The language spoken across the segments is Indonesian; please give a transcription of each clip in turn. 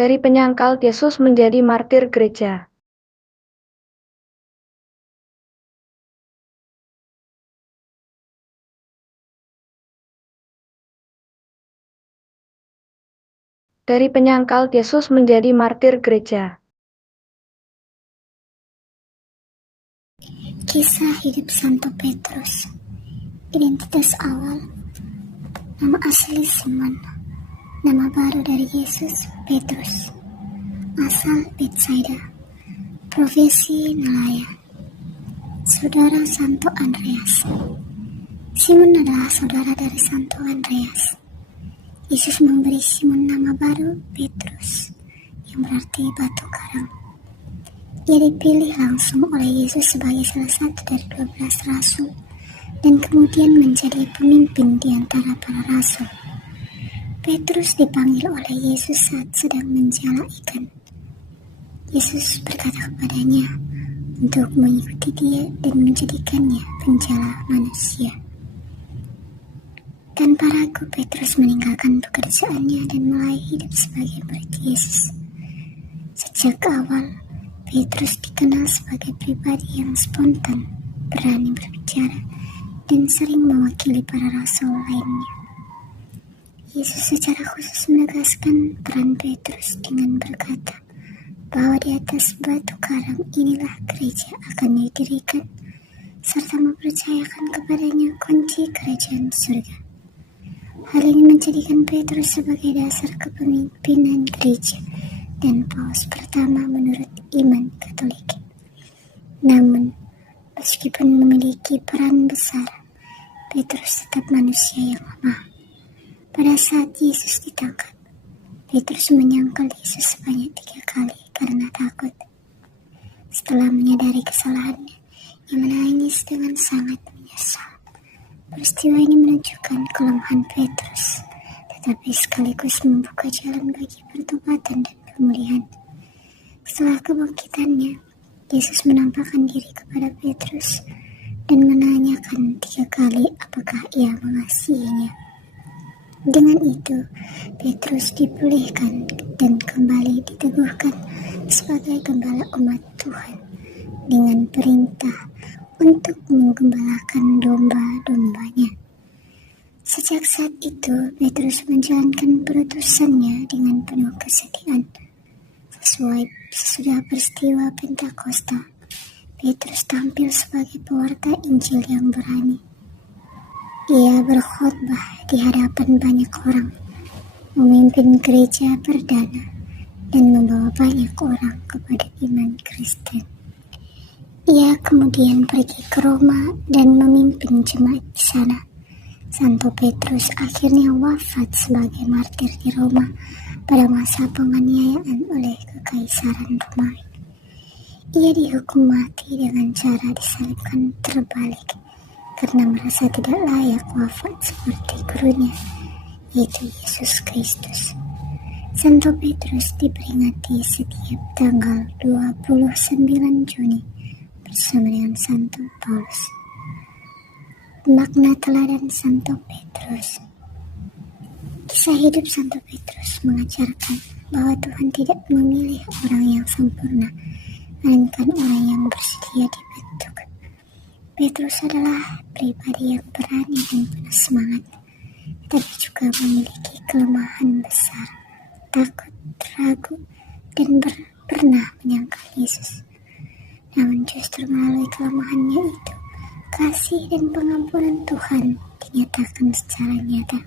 Dari penyangkal Yesus menjadi martir gereja. Dari penyangkal Yesus menjadi martir gereja. Kisah hidup Santo Petrus. Identitas awal: nama asli Simon, nama baru dari Yesus Petrus, asal Betsaida, profesi nelayan, saudara Santo Andreas. Simon adalah saudara dari Santo Andreas. Yesus memberi Simon nama baru Petrus, yang berarti batu karang. Ia dipilih langsung oleh Yesus sebagai salah satu dari 12 rasul dan kemudian menjadi pemimpin di antara para rasul. Petrus dipanggil oleh Yesus saat sedang menjala ikan. Yesus berkata kepadanya untuk mengikuti dia dan menjadikannya penjala manusia. Tanpa ragu, Petrus meninggalkan pekerjaannya dan mulai hidup sebagai murid Yesus. Sejak awal, Petrus dikenal sebagai pribadi yang spontan, berani berbicara, dan sering mewakili para rasul lainnya. Yesus secara khusus menegaskan peran Petrus dengan berkata bahwa di atas batu karang inilah gereja akan didirikan, serta mempercayakan kepadanya kunci kerajaan surga. Hal ini menjadikan Petrus sebagai dasar kepemimpinan gereja dan paus pertama menurut iman Katolik. Namun, meskipun memiliki peran besar, Petrus tetap manusia yang lemah. Pada saat Yesus ditangkap, Petrus menyangkal Yesus sebanyak 3 kali karena takut. Setelah menyadari kesalahannya, ia menangis dengan sangat menyesal. Peristiwa ini menunjukkan kelemahan Petrus, tetapi sekaligus membuka jalan bagi pertobatan dan pemulihan. Setelah kebangkitannya, Yesus menampakkan diri kepada Petrus dan menanyakan 3 kali apakah ia mengasihinya. Dengan itu, Petrus dipulihkan dan kembali diteguhkan sebagai gembala umat Tuhan dengan perintah untuk menggembalakan domba-dombanya. Sejak saat itu, Petrus menjalankan perutusannya dengan penuh kesetiaan. Sesudah peristiwa Pentakosta, Petrus tampil sebagai pewarta Injil yang berani. Ia berkhotbah di hadapan banyak orang, memimpin gereja perdana, dan membawa banyak orang kepada iman Kristen. Ia kemudian pergi ke Roma dan memimpin jemaat di sana. Santo Petrus akhirnya wafat sebagai martir di Roma pada masa penganiayaan oleh Kekaisaran Romawi. Ia dihukum mati dengan cara disalibkan terbalik karena merasa tidak layak wafat seperti gurunya, yaitu Yesus Kristus. Santo Petrus diperingati setiap tanggal 29 Juni bersama dengan Santo Paulus. Makna teladan Santo Petrus. Kisah hidup Santo Petrus mengajarkan bahwa Tuhan tidak memilih orang yang sempurna, melainkan orang yang bersedia dibentuk. Petrus adalah pribadi yang berani dan penuh semangat, tapi juga memiliki kelemahan besar, takut, ragu, dan pernah menyangkal Yesus. Namun justru melalui kelemahannya itu, kasih dan pengampunan Tuhan dinyatakan secara nyata.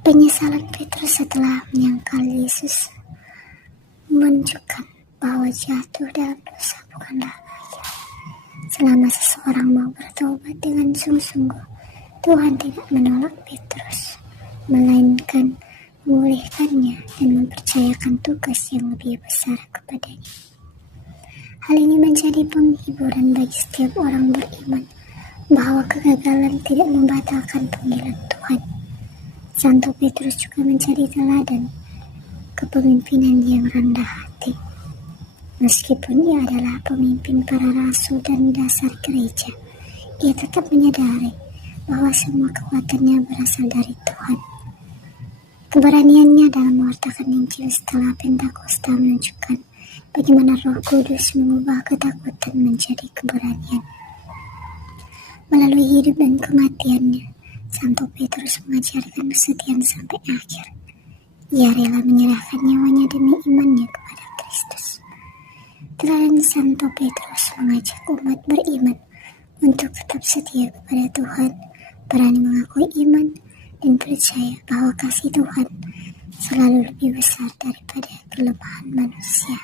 Penyesalan Petrus setelah menyangkal Yesus menunjukkan bahwa jatuh dalam dosa bukanlah bahaya. Selama seseorang mau bertobat dengan sungguh-sungguh, Tuhan tidak menolak Petrus, melainkan memulihkannya dan mempercayakan tugas yang lebih besar kepadanya. Hal ini menjadi penghiburan bagi setiap orang beriman bahwa kegagalan tidak membatalkan panggilan Tuhan. Santo Petrus juga menjadi teladan kepemimpinan yang rendah hati. Meskipun ia adalah pemimpin para rasul dan dasar gereja, ia tetap menyadari bahwa semua kekuatannya berasal dari Tuhan. Keberaniannya dalam mewartakan Injil setelah Pentakosta menunjukkan bagaimana Roh Kudus mengubah ketakutan menjadi keberanian. Melalui hidup dan kematiannya, Santo Petrus mengajarkan kesetiaan sampai akhir. Ia rela menyerahkan nyawanya demi imannya kepada Kristus. Teladan Santo Petrus mengajak umat beriman untuk tetap setia kepada Tuhan, berani mengakui iman, dan percaya bahwa kasih Tuhan selalu lebih besar daripada kelemahan manusia.